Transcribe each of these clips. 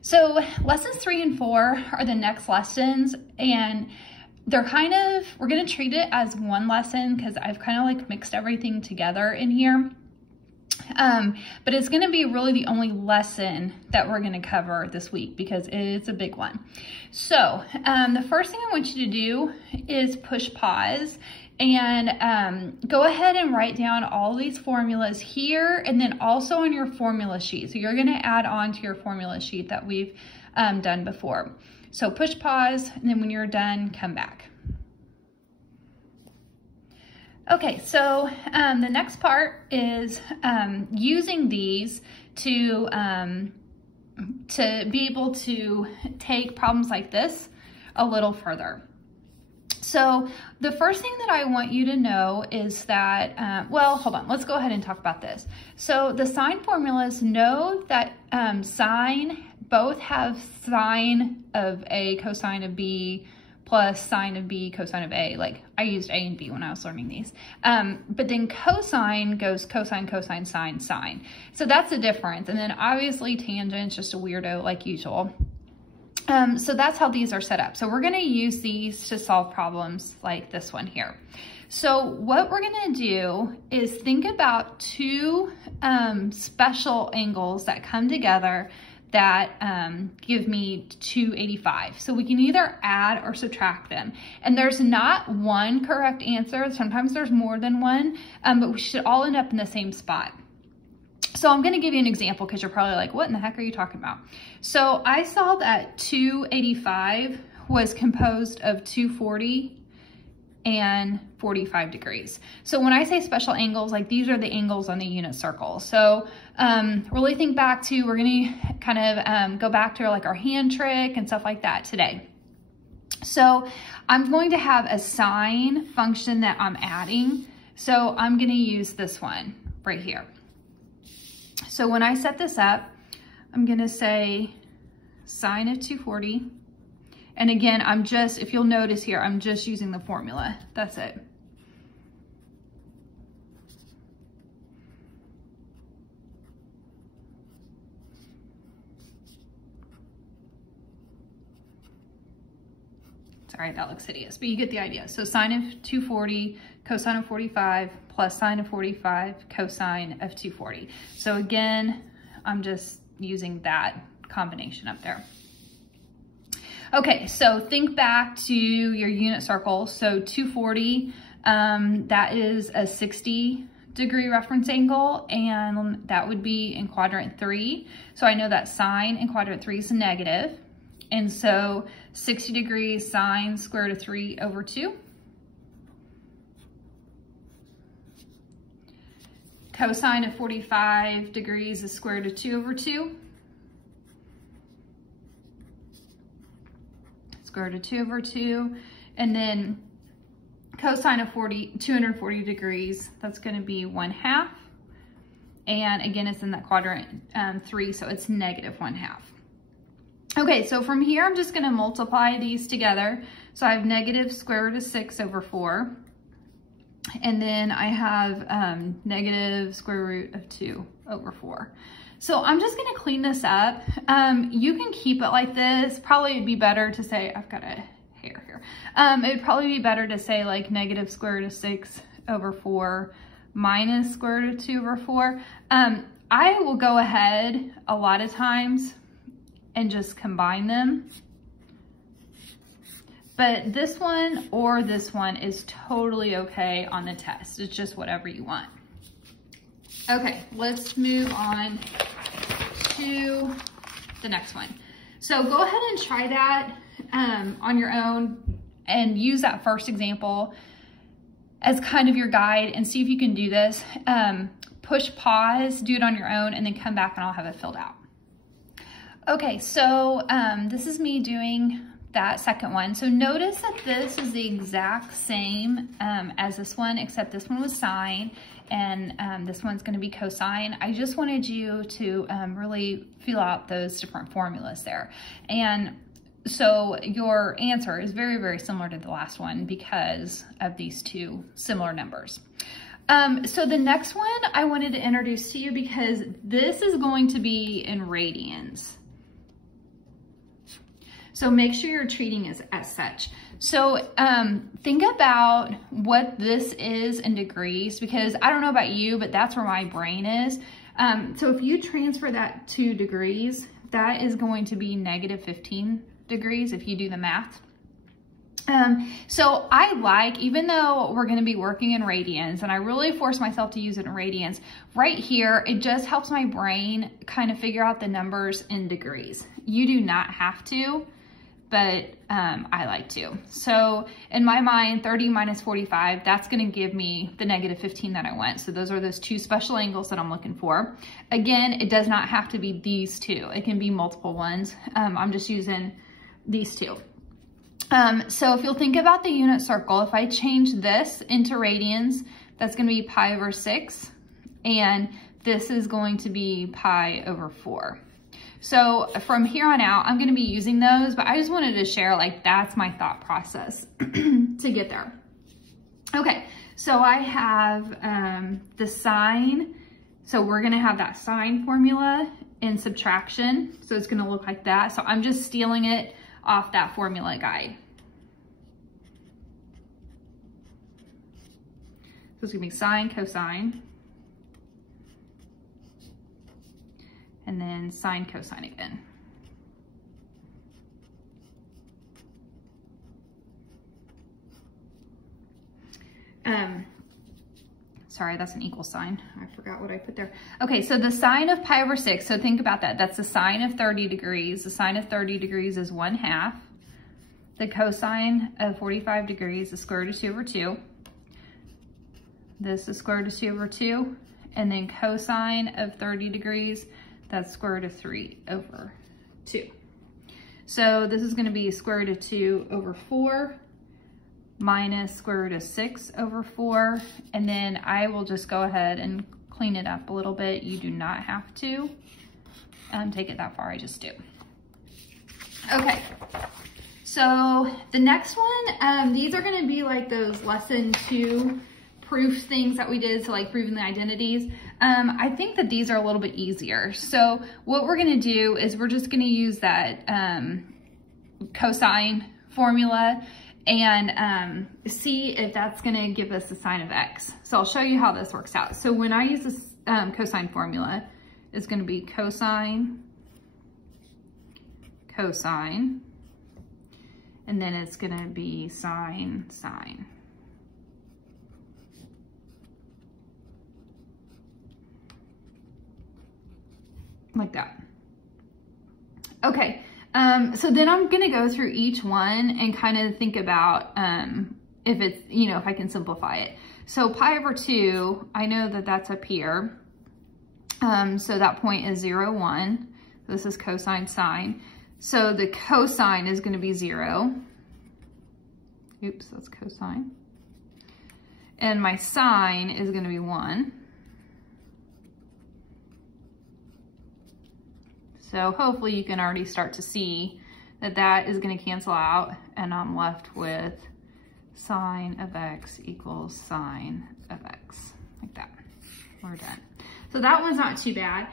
So lessons 3 and 4 are the next lessons, and they're we're gonna treat it as one lesson because I've kind of like mixed everything together in here. But it's gonna be really the only lesson that we're gonna cover this week because it's a big one. So the first thing I want you to do is push pause and go ahead and write down all these formulas here and then also on your formula sheet. So you're gonna add on to your formula sheet that we've done before. So push pause, and then when you're done, come back. Okay, so the next part is using these to be able to take problems like this a little further. So the first thing that I want you to know is that, well, hold on, let's go ahead and talk about this. So the sine formulas, know that sine both have sine of A, cosine of B, plus sine of B, cosine of A. Like I used A and B when I was learning these. But then cosine goes cosine, cosine, sine, sine. So that's the difference. And then obviously tangent's just a weirdo like usual. So that's how these are set up. So we're gonna use these to solve problems like this one here. So what we're gonna do is think about two special angles that come together that give me 285. So we can either add or subtract them. And there's not one correct answer. Sometimes there's more than one, but we should all end up in the same spot. So I'm gonna give you an example because you're probably like, what in the heck are you talking about? So I saw that 285 was composed of 240 and 45 degrees. So when I say special angles, like these are the angles on the unit circle. So really think back to, we're gonna kind of go back to like our hand trick and stuff like that today. So I'm going to have a sine function that I'm adding. So I'm gonna use this one right here. So when I set this up, I'm gonna say sine of 240. And again, if you'll notice here, I'm just using the formula. That's it. Sorry, that looks hideous, but you get the idea. So sine of 240, cosine of 45, plus sine of 45, cosine of 240. So again, I'm just using that combination up there. Okay, so think back to your unit circle. So 240, that is a 60-degree reference angle, and that would be in quadrant 3. So I know that sine in quadrant 3 is negative. And so 60 degrees sine square root of 3 over 2. Cosine of 45 degrees is square root of 2 over 2. Square root of 2 over 2. And then cosine of 240 degrees, that's going to be 1/2. And again, it's in that quadrant 3, so it's negative 1/2. Okay, so from here, I'm just going to multiply these together. So I have negative square root of 6 over 4. And then I have negative square root of 2 over 4. So I'm just gonna clean this up. You can keep it like this. Probably it'd be better to say, I've got a hair here. It would probably be better to say like negative square root of 6 over 4 minus square root of 2 over 4. I will go ahead a lot of times and just combine them. But this one or this one is totally okay on the test. It's just whatever you want. Okay, let's move on to the next one. So go ahead and try that on your own and use that first example as kind of your guide and see if you can do this. Push pause, do it on your own, and then come back and I'll have it filled out. Okay, so this is me doing that second one. So notice that this is the exact same as this one, except this one was sine and this one's gonna be cosine. I just wanted you to really feel out those different formulas there. And so your answer is very, very similar to the last one because of these two similar numbers. So the next one I wanted to introduce to you because this is going to be in radians. So make sure you're treating it as such. So think about what this is in degrees, because I don't know about you, but that's where my brain is. So if you transfer that to degrees, that is going to be negative 15 degrees if you do the math. So I like, even though we're going to be working in radians, and I really force myself to use it in radians, right here, it just helps my brain kind of figure out the numbers in degrees. You do not have to, but I like to. So in my mind, 30 minus 45, that's going to give me the negative 15 that I want. So those are those two special angles that I'm looking for. Again, it does not have to be these two. It can be multiple ones. I'm just using these two. So if you'll think about the unit circle, if I change this into radians, that's going to be pi over 6, and this is going to be pi over 4. So from here on out, I'm going to be using those, but I just wanted to share, like, that's my thought process to get there. Okay, so I have the sine. So we're going to have that sine formula in subtraction. So it's going to look like that. So I'm just stealing it off that formula guide. So it's going to be sine, cosine, and then sine, cosine again. Sorry, that's an equal sign. I forgot what I put there. Okay, so the sine of pi over 6, so think about that. That's the sine of 30 degrees. The sine of 30 degrees is 1/2. The cosine of 45 degrees is square root of 2 over 2. This is square root of 2 over 2. And then cosine of 30 degrees, that's square root of 3 over 2. So this is going to be square root of 2 over 4 minus square root of 6 over 4. And then I will just go ahead and clean it up a little bit. You do not have to take it that far, I just do. Okay, so the next one, these are going to be like those lesson 2 proof things that we did, so like proving the identities. I think that these are a little bit easier. So what we're going to do is we're just going to use that cosine formula and see if that's going to give us the sine of x. So I'll show you how this works out. So when I use this cosine formula, it's going to be cosine, cosine, and then it's going to be sine, sine. Like that. Okay, so then I'm gonna go through each one and kind of think about if it's, if I can simplify it. So pi over 2, I know that that's up here. So that point is 0, 1. This is cosine, sine. So the cosine is gonna be 0. Oops, that's cosine. And my sine is gonna be 1. So hopefully you can already start to see that that is going to cancel out, and I'm left with sine of x equals sine of x, like that. We're done. So that one's not too bad.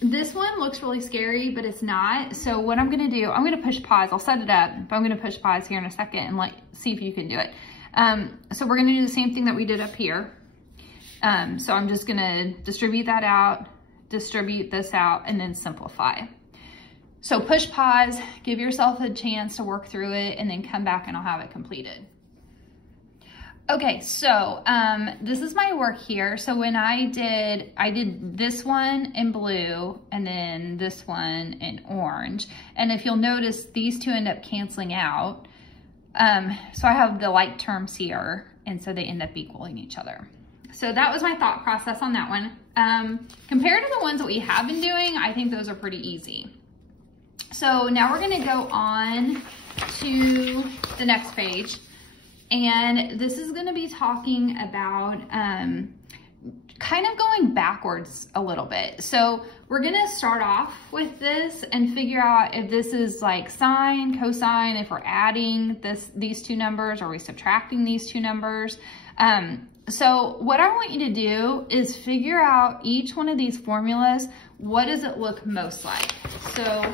This one looks really scary, but it's not. So what I'm going to do, I'm going to push pause. I'll set it up, but I'm going to push pause here in a second and see if you can do it. So we're going to do the same thing that we did up here. So I'm just going to distribute that out, distribute this out, and then simplify. So push pause, give yourself a chance to work through it, and then come back and I'll have it completed. Okay, so this is my work here. So when I did this one in blue and then this one in orange. And if you'll notice, these two end up canceling out. So I have the like terms here, and so they end up equaling each other. So that was my thought process on that one. Compared to the ones that we have been doing, I think those are pretty easy. So now we're gonna go on to the next page. And this is gonna be talking about kind of going backwards a little bit. So we're gonna start off with this and figure out if this is like sine, cosine, if we're adding these two numbers, or are we subtracting these two numbers? So what I want you to do is figure out each one of these formulas, what does it look most like? So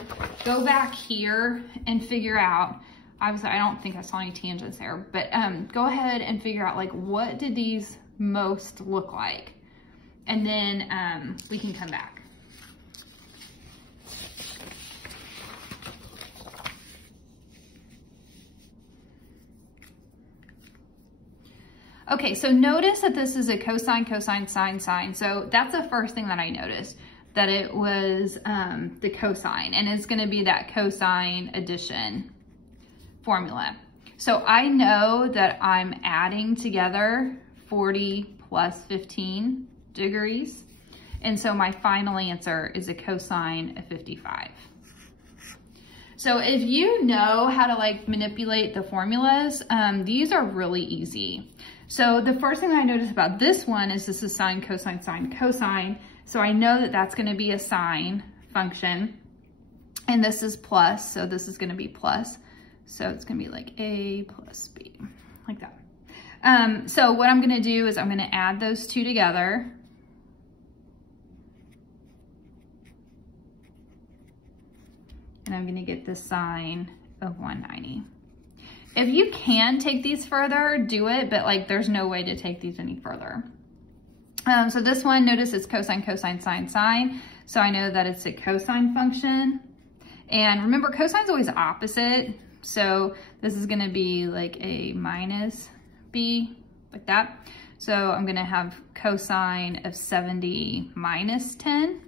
go back here and figure out, obviously I don't think I saw any tangents there, but go ahead and figure out like what did these most look like? And then we can come back. Okay, so notice that this is a cosine, cosine, sine, sine. So that's the first thing that I noticed, that it was the cosine, and it's gonna be that cosine addition formula. So I know that I'm adding together 40 plus 15 degrees. And so my final answer is a cosine of 55. So if you know how to like manipulate the formulas, these are really easy. So the first thing that I noticed about this one is this is sine, cosine, sine, cosine. So I know that that's gonna be a sine function. And this is plus, so this is gonna be plus. So it's gonna be like A plus B, like that. So what I'm gonna do is I'm gonna add those two together. And I'm gonna get the sine of 190. If you can take these further, do it, but like there's no way to take these any further. So this one, notice it's cosine, cosine, sine, sine. So I know that it's a cosine function. And remember, cosine's always opposite. So this is gonna be like a minus B, like that. So I'm gonna have cosine of 70 minus 10,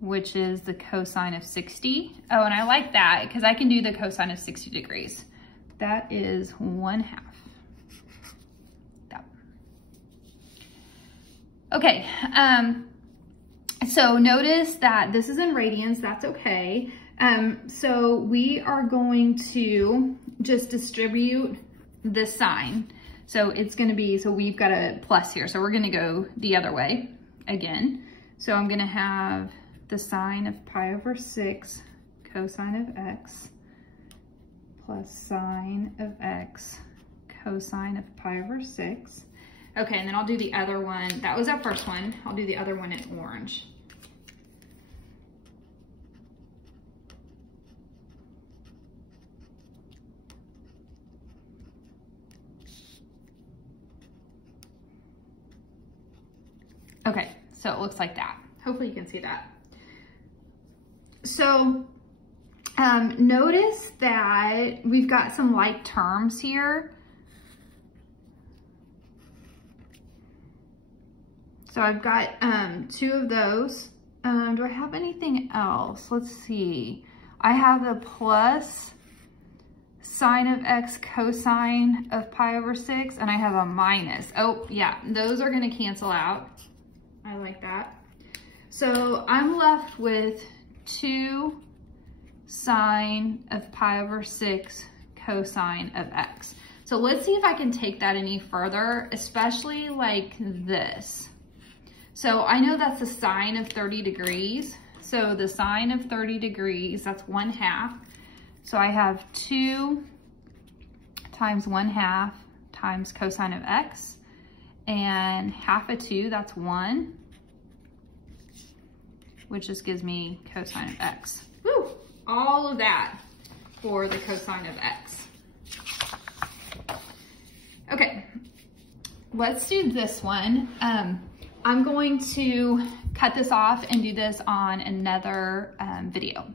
which is the cosine of 60. Oh, and I like that because I can do the cosine of 60 degrees. That is 1/2. That. Okay, so notice that this is in radians, that's okay. So we are going to just distribute this sign. So it's gonna be, so we've got a plus here. So we're gonna go the other way again. So I'm gonna have the sine of pi over 6 cosine of x plus sine of x cosine of pi over 6. Okay, and then I'll do the other one. That was our first one. I'll do the other one in orange. Okay, so it looks like that. Hopefully you can see that. So notice that we've got some like terms here. So I've got two of those. Do I have anything else? Let's see. I have the plus sine of x cosine of pi over 6, and I have a minus. Oh yeah, those are gonna cancel out. I like that. So I'm left with 2 sine of pi over 6 cosine of x. So let's see if I can take that any further, especially like this. So I know that's a sine of 30 degrees. So the sine of 30 degrees, that's 1/2. So I have 2 times 1/2 times cosine of x, and half of 2, that's 1, which just gives me cosine of x. Woo! All of that for the cosine of x. Okay, let's do this one. I'm going to cut this off and do this on another video.